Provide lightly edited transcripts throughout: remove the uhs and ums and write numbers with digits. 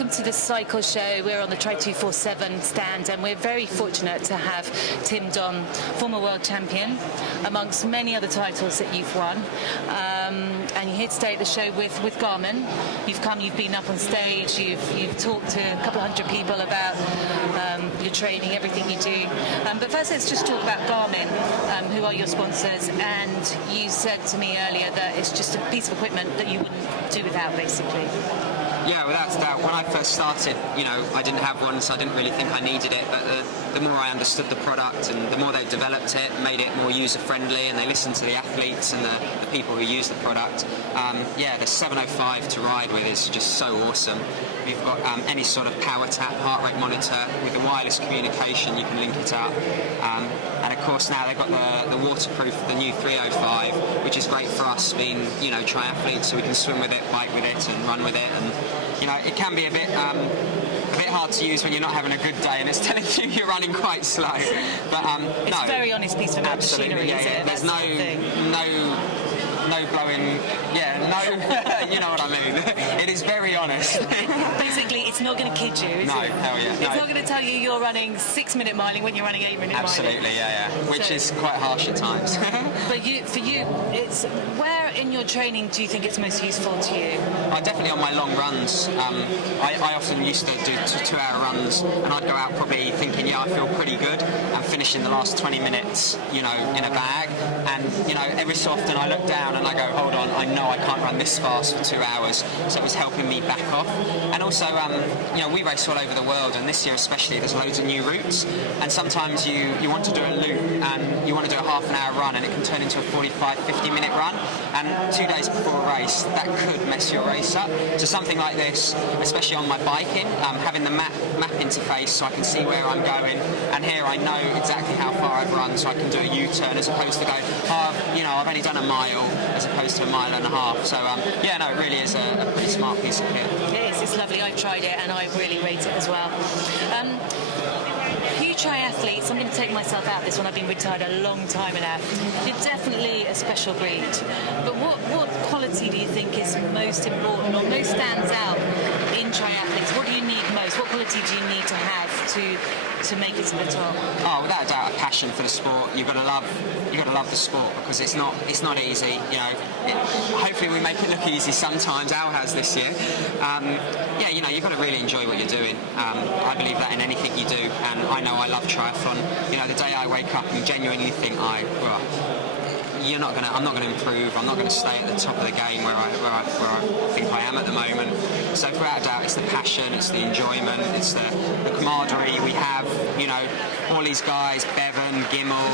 welcome to the Cycle Show. We're on the Try 247 stand, and we're very fortunate to have Tim Don, former world champion, amongst many other titles that you've won. And you're here today at the show with Garmin. You've been up on stage, you've talked to a couple of hundred people about your training, everything you do. But first, let's just talk about Garmin, who are your sponsors. And you said to me earlier that it's just a piece of equipment that you wouldn't do without, basically. Yeah, without doubt. When I first started, I didn't have one, so I didn't really think I needed it. But the more I understood the product and the more they developed it, made it more user-friendly, and they listened to the athletes and the people who use the product. The 705 to ride with is just so awesome. We've got any sort of power tap, heart rate monitor. With the wireless communication, you can link it up. And of course now they've got the waterproof, the new 305, which is great for us being, triathletes, so we can swim with it, bike with it, and run with it. And it can be a bit hard to use when you're not having a good day and it's telling you you're running quite slow. But it's a very honest piece of machinery, yeah, isn't it? There's no blowing, you know what I mean. It is very honest. Basically, it's not going to kid you, is it? Hell yeah. It's not going to tell you you're running 6-minute miling when you're running 8-minute miling. Absolutely, yeah. Which is quite harsh at times. But for you, it's where in your training do you think it's most useful to you? Definitely on my long runs. I often used to do 2-hour runs, and I'd go out probably thinking, I feel pretty good, and finish in the last 20 minutes, in a bag. And every so often I look down and I go, hold on, I know I can't run this fast for 2 hours. So it was helping me back off. And also, we race all over the world, and this year especially, there's loads of new routes. And sometimes you want to do a loop and you want to do a half an hour run, and it can turn into a 45, 50-minute run. And 2 days before a race, that could mess your race up. So something like this, especially on my biking, having the map interface so I can see where I'm going. And here I know exactly how far I've run, so I can do a U-turn as opposed to go, I've only done a mile as opposed to a mile and a half. So it really is a pretty smart piece of kit. It is. It's lovely. I've tried it and I really rate it as well. You triathletes, I'm going to take myself out of this one. I've been retired a long time now. You're definitely a special breed. But what quality do you think is most important or most stands out in triathletes? What do you need most? What quality do you need to have to make it to the top? Oh, without a doubt, a passion for the sport. You've got to love the sport, because it's not easy. Hopefully we make it look easy sometimes. Al has this year. You've got to really enjoy what you're doing. I believe that in anything you do, and I know I love triathlon. The day I wake up and genuinely think I'm not going to improve. I'm not going to stay at the top of the game where I think I am at the moment. So without a doubt, it's the passion, it's the enjoyment, it's the camaraderie we have. All these guys, Bevan, Gimmel,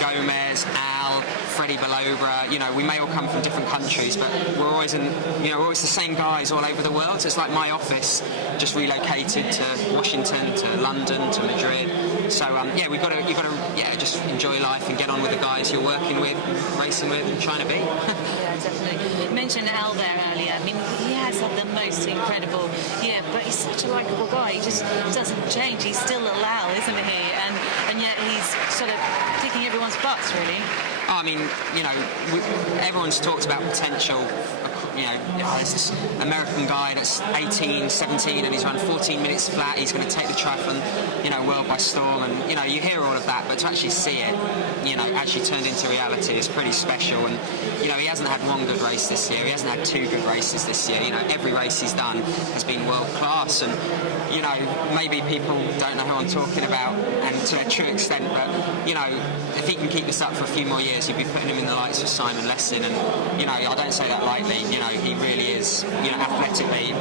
Gomez, Al, Freddie Balobra. We may all come from different countries, but we're always we're always the same guys all over the world. So it's like my office just relocated to Washington, to London, to Madrid. So you've got to just enjoy life and get on with the guys you're working with, racing with, and trying to be. Yeah, definitely. You mentioned Al there earlier. I mean, he has had the most incredible year, but he's such a likeable guy. He just doesn't change. He's still a Al, isn't he? And yet he's sort of kicking everyone's butts, really. I mean, everyone's talked about potential. There's this American guy that's 18, 17, and he's run 14 minutes flat. He's going to take the triathlon, world by storm. And you hear all of that, but to actually see it, actually turned into reality is pretty special. And he hasn't had one good race this year. He hasn't had 2 good races this year. Every race he's done has been world class. And maybe people don't know who I'm talking about, and to a true extent. But if he can keep this up for a few more years, you'd be putting him in the lights with Simon Lessing. And I don't say that lightly. He really is, athletically,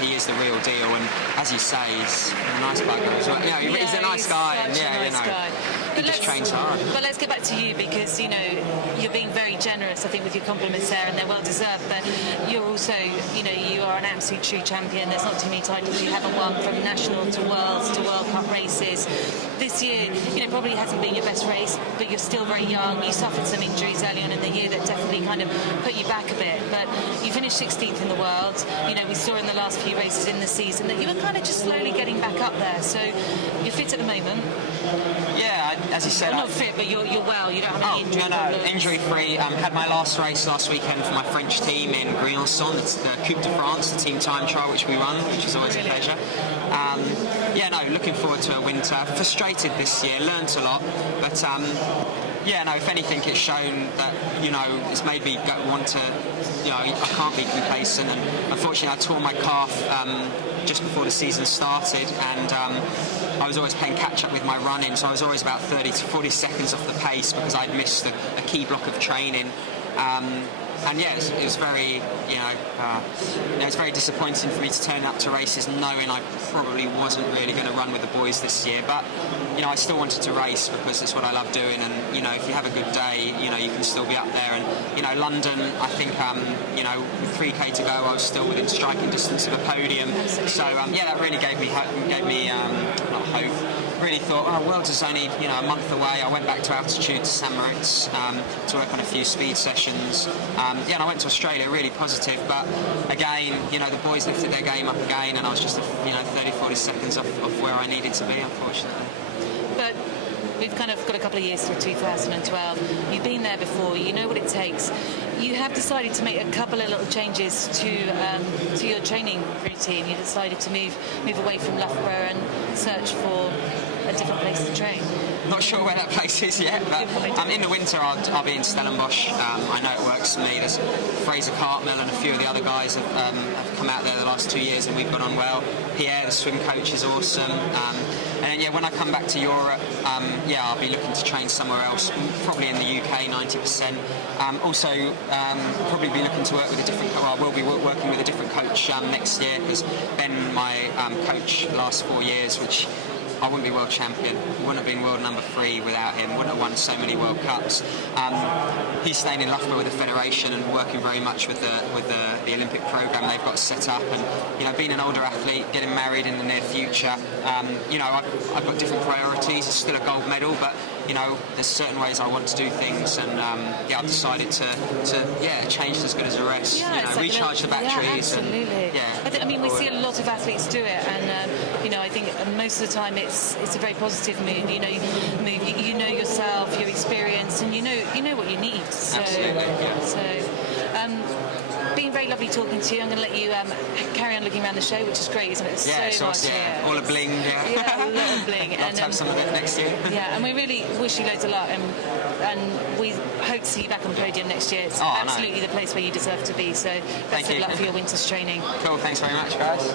he is the real deal. And as you say, he's a nice bugger as well. He's a nice guy. And guy. He just trains hard. But let's get back to you, because, you're being very generous, I think, with your compliments there, and they're well deserved. But you're also, you are an absolute true champion. There's not too many titles you haven't won, from national to Worlds to World Cup races. This year, probably hasn't been your best race, but you're still very young. You suffered some injuries early on in the year that definitely kind of put you back a bit. But you finished 16th in the world. We saw in the last few races in the season that you were kind of just slowly getting back up there. So you're fit at the moment. Yeah, as you said, not fit, but you're well. You don't have any injury problems. Injury free. had my last race last weekend for my French team in Emmerson. It's the Coupe de France, the team time trial which we run, which is always a pleasure. Yeah, no, looking forward to a winter. Frustrated this year, learnt a lot, but yeah, no, if anything, it's shown that, you know, it's made me want to, you know, I can't be complacent. And unfortunately, I tore my calf just before the season started, and I was always playing catch up with my running, so I was always about 30 to 40 seconds off the pace because I'd missed a key block of training. And yeah, it was very, you know, it's very disappointing for me to turn up to races knowing I probably wasn't really going to run with the boys this year. But, you know, I still wanted to race because it's what I love doing. And, you know, if you have a good day, you know, you can still be up there. And, you know, London, I think, you know, with 3K to go, I was still within striking distance of a podium. So, yeah, that really gave me hope, not hope. Really thought, oh, Worlds is only, you know, a month away. I went back to altitude to St Moritz to work on a few speed sessions. Yeah, and I went to Australia, really positive. But again, you know, the boys lifted their game up again, and I was just, you know, 30, 40 seconds off where I needed to be, unfortunately. But we've kind of got a couple of years till 2012. You've been there before. You know what it takes. You have decided to make a couple of little changes to your training routine. You decided to move away from Loughborough and search for a different place to train. Not sure where that place is yet, but in the winter I'll be in Stellenbosch. I know it works for me. There's Fraser Cartmel and a few of the other guys have come out there the last 2 years, and we've gone on well. Pierre, the swim coach, is awesome. And then, yeah, when I come back to Europe, yeah, I'll be looking to train somewhere else, probably in the UK, 90%. Also, probably be looking to work with a different. Well, I will be working with a different coach next year, because Ben, my coach, the last 4 years, which I wouldn't be world champion, wouldn't have been world number 3 without him, wouldn't have won so many World Cups. He's staying in Loughborough with the federation and working very much with the Olympic programme they've got set up. And, you know, being an older athlete, getting married in the near future, you know, I've got different priorities. It's still a gold medal, but, you know, there's certain ways I want to do things, and yeah, I've decided to change as good as the rest. Yeah, you know, like recharge the batteries. Yeah, absolutely. And, yeah, I mean, we see a lot of athletes do it, and you know, I think most of the time it's a very positive move. You know, you know yourself, your experience, and you know what you need. So, absolutely. Yeah. So, been very lovely talking to you. I'm going to let you carry on looking around the show, which is great, isn't it? It's Yeah, so it's much awesome, yeah. here. All a bling. Yeah, Yeah, a lot of bling. Love to have some of it next year. Yeah, and we really wish you loads of luck, and we hope to see you back on the podium next year. It's absolutely the place where you deserve to be. So best of luck for your winter's training. Cool, thanks very much, guys.